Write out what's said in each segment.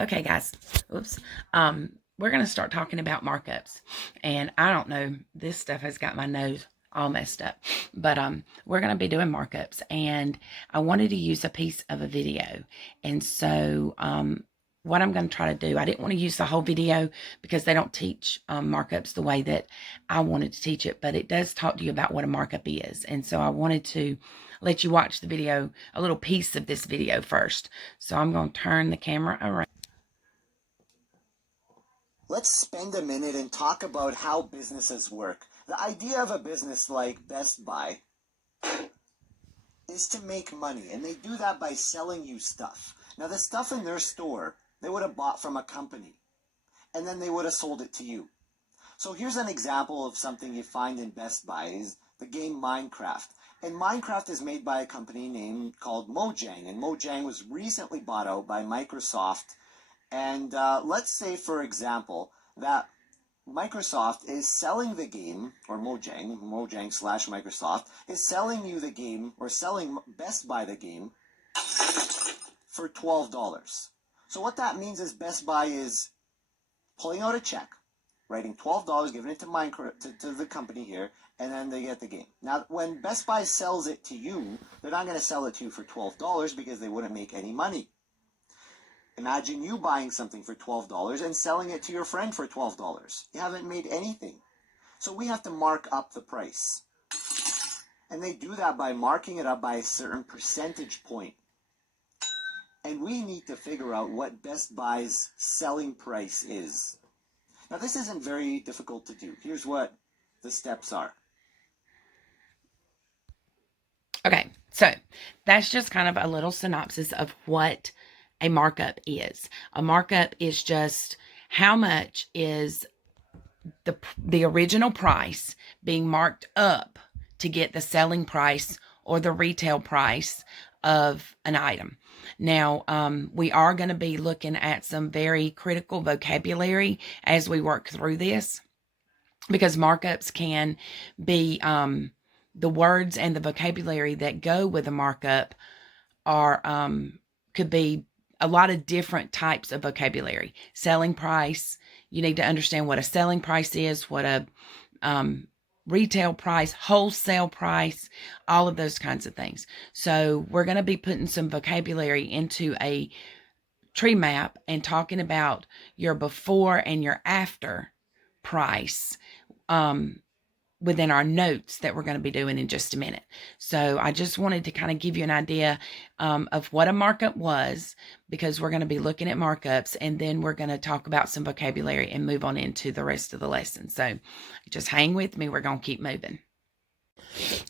Okay, guys. Oops. We're going to start talking about markups. And I don't know, this stuff has got my nose all messed up. But we're going to be doing markups. And I wanted to use a piece of a video. And so what I'm going to try to do, I didn't want to use the whole video because they don't teach markups the way that I wanted to teach it. But it does talk to you about what a markup is. And so I wanted to let you watch the video, a little piece of this video first. So I'm going to turn the camera around. Let's spend a minute and talk about how businesses work. The idea of a business like Best Buy is to make money, and they do that by selling you stuff. Now, the stuff in their store, they would have bought from a company, and then they would have sold it to you. So here's an example of something you find in Best Buy is the game Minecraft. And Minecraft is made by a company named called Mojang, and Mojang was recently bought out by Microsoft. And let's say, for example, that Microsoft is selling the game, or Mojang slash Microsoft, is selling you the game, or selling Best Buy the game, for $12. So what that means is Best Buy is pulling out a check, writing $12, giving it to Minecraft, to the company here, and then they get the game. Now, when Best Buy sells it to you, they're not going to sell it to you for $12 because they wouldn't make any money. Imagine you buying something for $12 and selling it to your friend for $12. You haven't made anything. So we have to mark up the price. And they do that by marking it up by a certain percentage point. And we need to figure out what Best Buy's selling price is. Now, this isn't very difficult to do. Here's what the steps are. Okay, so that's just kind of a little synopsis of what a markup is. A markup is just how much is the original price being marked up to get the selling price or the retail price of an item. Now, we are going to be looking at some very critical vocabulary as we work through this, because markups can be the words and the vocabulary that go with a markup are could be a lot of different types of vocabulary. Selling price, you need to understand what a selling price is, what a retail price, wholesale price, all of those kinds of things. So we're going to be putting some vocabulary into a tree map and talking about your before and your after price within our notes that we're going to be doing in just a minute. So I just wanted to kind of give you an idea of what a markup was, because we're going to be looking at markups, and then we're going to talk about some vocabulary and move on into the rest of the lesson. So just hang with me. We're going to keep moving.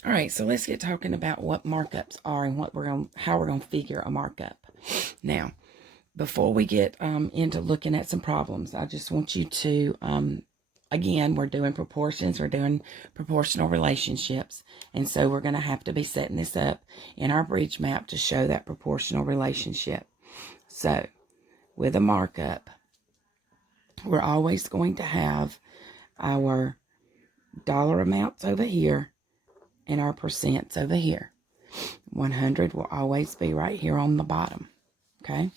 All right, so let's get talking about what markups are and how we're going to figure a markup. Now, before we get into looking at some problems, I just want you to again, we're doing proportions, we're doing proportional relationships. And so we're going to have to be setting this up in our bridge map to show that proportional relationship. So with a markup, we're always going to have our dollar amounts over here and our percents over here. 100 will always be right here on the bottom. Okay.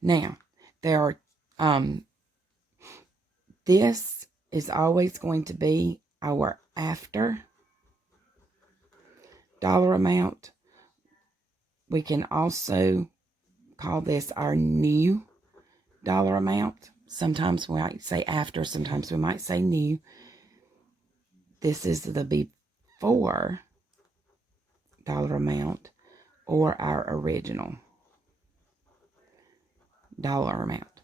Now, there are, this is always going to be our after dollar amount. We can also call this our new dollar amount. Sometimes we might say after, sometimes we might say new. This is the before dollar amount, or our original dollar amount.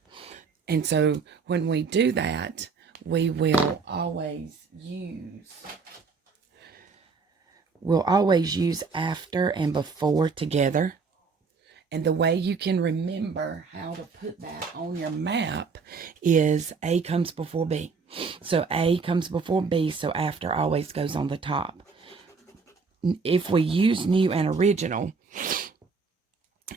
And so when we do that, we will always use after and before together. And the way you can remember how to put that on your map is A comes before B. So A comes before B, so after always goes on the top. If we use new and original,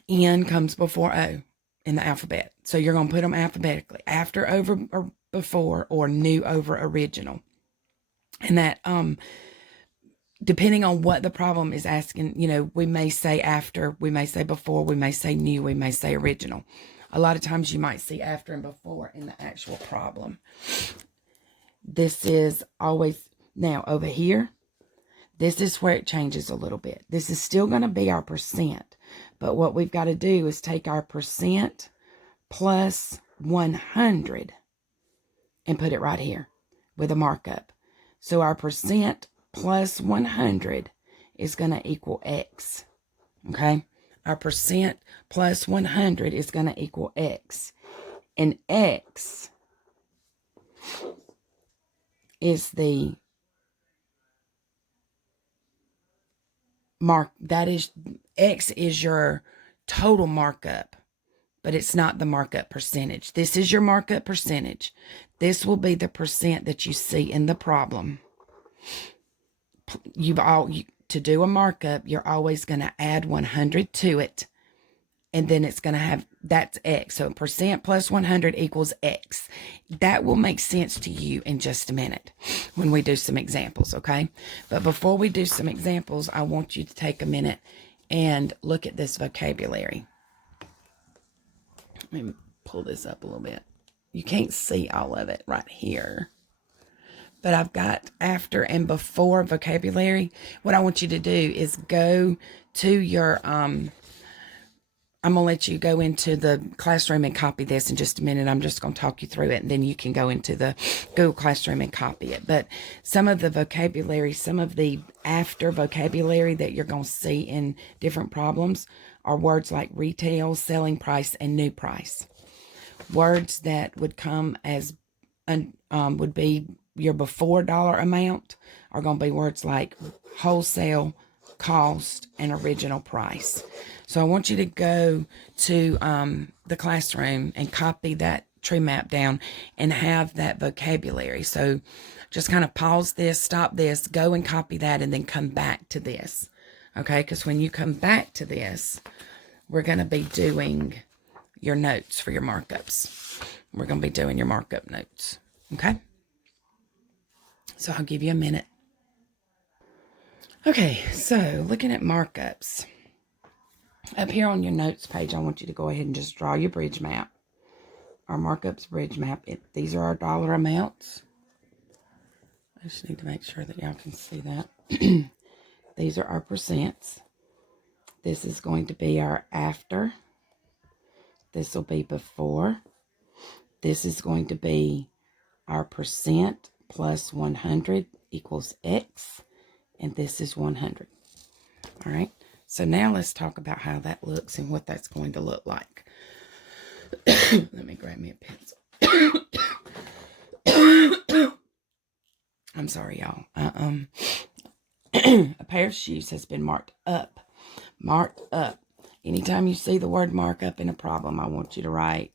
N comes before O in the alphabet. So you're going to put them alphabetically. After over or before, or new over original. And that, depending on what the problem is asking, we may say after, we may say before, we may say new, we may say original. A lot of times you might see after and before in the actual problem. This is always, now over here, this is where it changes a little bit. This is still going to be our percent, but what we've got to do is take our percent plus 100 and put it right here with a markup. So our percent plus 100 is going to equal X. Okay? Our percent plus 100 is going to equal X. And X is the X is your total markup, but it's not the markup percentage. This is your markup percentage. This will be the percent that you see in the problem. To do a markup, you're always going to add 100 to it, and then it's going to have, that's X. So percent plus 100 equals X. That will make sense to you in just a minute when we do some examples, okay? But before we do some examples, I want you to take a minute and look at this vocabulary. Let me pull this up a little bit. You can't see all of it right here, but I've got after and before vocabulary. What I want you to do is go to your, I'm going to let you go into the classroom and copy this in just a minute. I'm just going to talk you through it, and then you can go into the Google Classroom and copy it. But some of the vocabulary, some of the after vocabulary that you're going to see in different problems are words like retail, selling price, and new price. Words that would come as, would be your before dollar amount are going to be words like wholesale, cost, and original price. So I want you to go to the classroom and copy that tree map down and have that vocabulary. So just kind of pause this, stop this, go and copy that, and then come back to this. Okay, because when you come back to this, we're going to be doing your notes for your markups. We're going to be doing your markup notes. Okay? So I'll give you a minute. Okay, so looking at markups. Up here on your notes page, I want you to go ahead and just draw your bridge map. Our markups bridge map. These are our dollar amounts. I just need to make sure that y'all can see that. These are our percents. This is going to be our after. This will be before. This is going to be our percent plus 100 equals X. And this is 100. All right. So now let's talk about how that looks and what that's going to look like. Let me grab me a pencil. I'm sorry, y'all. A pair of shoes has been marked up. Marked up. Anytime you see the word markup in a problem, I want you to write,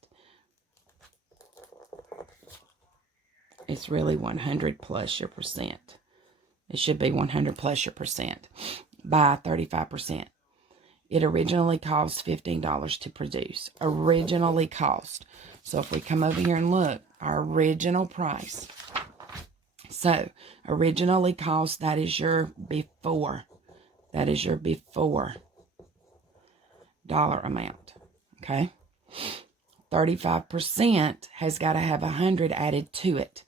it's really 100 plus your percent. It should be 100 plus your percent by 35%. It originally cost $15 to produce. Originally cost. So if we come over here and look, our original price. So originally cost, that is your before. That is your before dollar amount. Okay? 35% has got to have 100 added to it.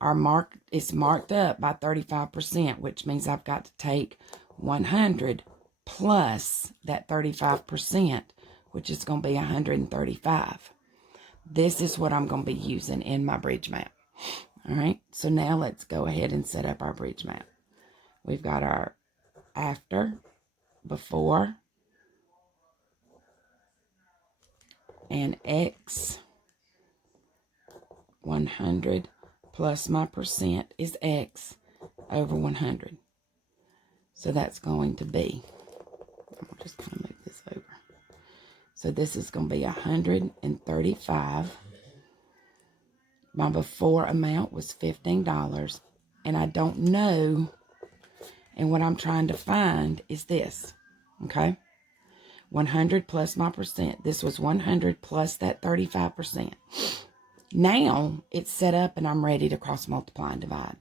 Our mark is marked up by 35%, which means I've got to take 100 plus that 35%, which is going to be 135. This is what I'm going to be using in my bridge map. All right, so now let's go ahead and set up our bridge map. We've got our after, before, and X, 100 plus my percent is X over 100. So that's going to be, I'll just kind of move this over. So this is going to be 135. My before amount was $15. And I don't know, and what I'm trying to find is this, okay? 100 plus my percent. This was 100 plus that 35%. Now it's set up and I'm ready to cross multiply and divide.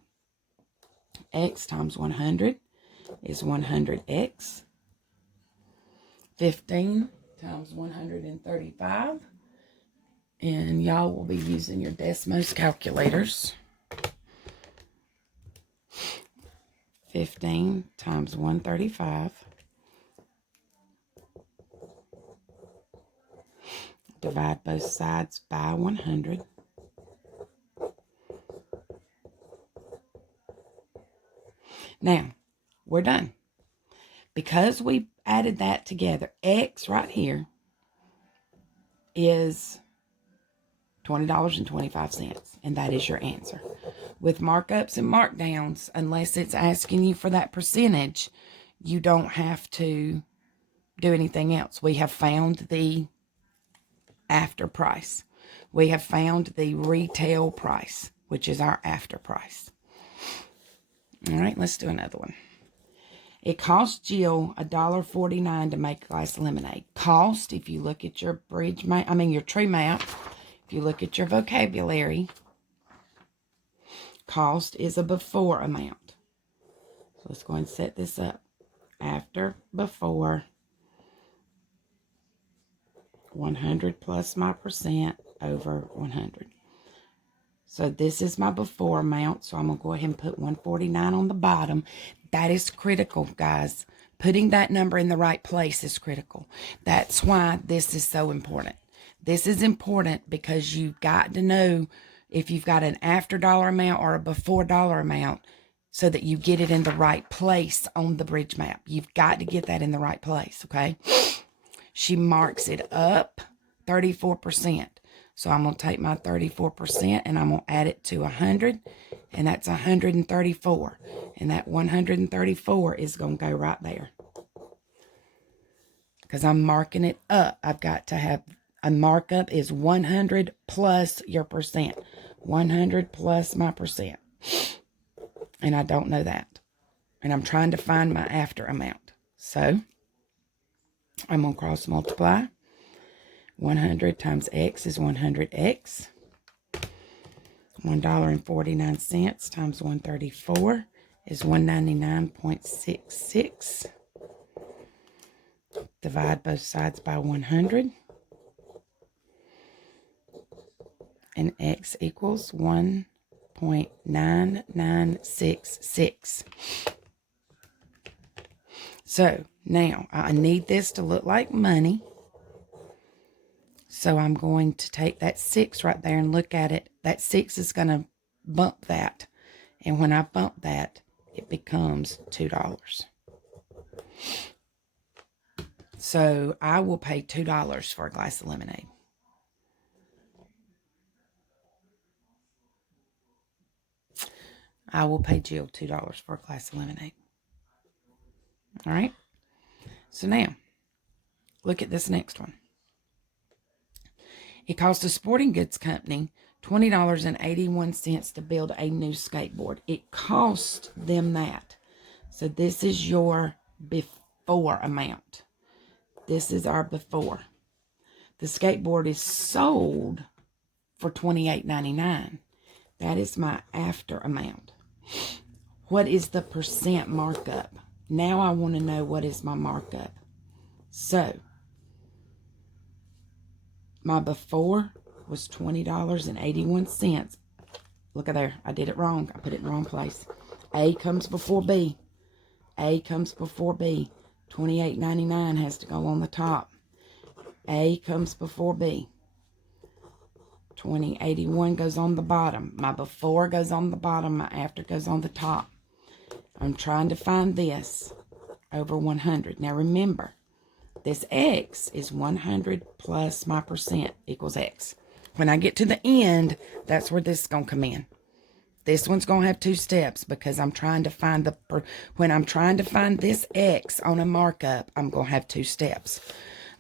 X times 100 is 100X. 15 times 135 And y'all will be using your Desmos calculators. 15 times 135. Divide both sides by 100. Now, we're done. Because we added that together, X right here is $20.25, and that is your answer. With markups and markdowns, unless it's asking you for that percentage, you don't have to do anything else. We have found the after price. We have found the retail price, which is our after price. All right, let's do another one. It cost Jill $1.49 to make a glass of lemonade. Cost, if you look at your your true map, if you look at your vocabulary, cost is a before amount. So let's go ahead and set this up. After, before, 100 plus my percent over 100. So this is my before amount, so I'm going to go ahead and put 149 on the bottom. That is critical, guys. Putting that number in the right place is critical. That's why this is so important. This is important because you've got to know if you've got an after dollar amount or a before dollar amount so that you get it in the right place on the bridge map. You've got to get that in the right place, okay? She marks it up 34%. So I'm going to take my 34% and I'm going to add it to 100. And that's 134. And that 134 is going to go right there. Because I'm marking it up. I've got to have a markup is 100 plus your percent. 100 plus my percent. And I don't know that. And I'm trying to find my after amount. So I'm going to cross multiply. 100 times X is 100X. $1.49 times 134 is 199.66. Divide both sides by 100. And X equals 1.9966. So now I need this to look like money. So I'm going to take that 6 right there and look at it. That 6 is going to bump that. And when I bump that, it becomes $2. So I will pay $2 for a glass of lemonade. I will pay Jill $2 for a glass of lemonade. All right. So now, look at this next one. It cost a sporting goods company $20.81 to build a new skateboard. It cost them that. So this is your before amount. This is our before. The skateboard is sold for $28.99. That is my after amount. What is the percent markup? Now I want to know what is my markup. So my before was $20.81. Look at there. I did it wrong. I put it in the wrong place. A comes before B. A comes before B. $28.99 has to go on the top. A comes before B. $20.81 goes on the bottom. My before goes on the bottom. My after goes on the top. I'm trying to find this over 100. Now remember, this X is 100 plus my percent equals X. When I get to the end, that's where this is going to come in. This one's going to have 2 steps because I'm trying to find when I'm trying to find this X on a markup, I'm going to have 2 steps.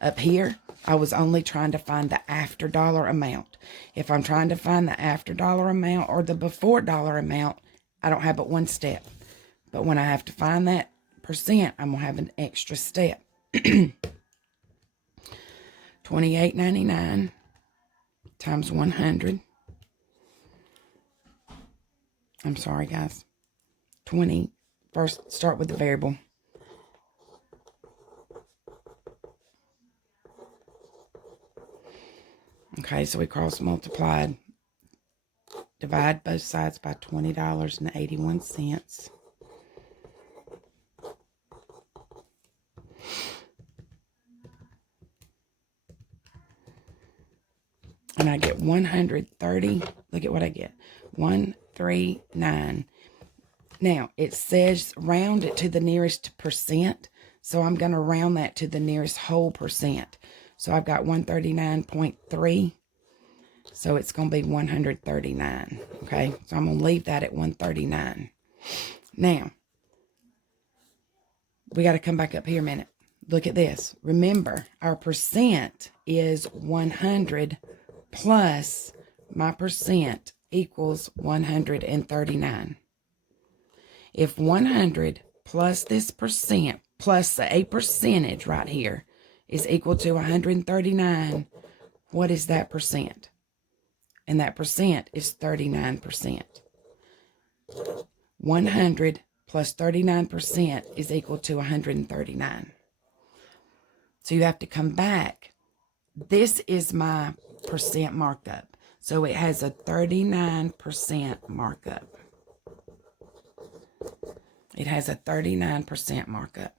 Up here, I was only trying to find the after dollar amount. If I'm trying to find the after dollar amount or the before dollar amount, I don't have but 1 step. But when I have to find that percent, I'm going to have an extra step. $28.99 times 100. I'm sorry, guys. 20. First, start with the variable. Okay, so we cross multiplied. Divide both sides by $20.81. And I get 130. Look at what I get. 139. Now, it says round it to the nearest percent. So I'm going to round that to the nearest whole percent. So I've got 139.3. So it's going to be 139. Okay, so I'm going to leave that at 139. Now, we got to come back up here a minute. Look at this. Remember, our percent is 100 plus my percent equals 139. If 100 plus this percent plus a percentage right here is equal to 139, what is that percent? And that percent is 39%. 100 plus 39% is equal to 139. So you have to come back. This is my percent markup. So it has a 39% markup. It has a 39% markup.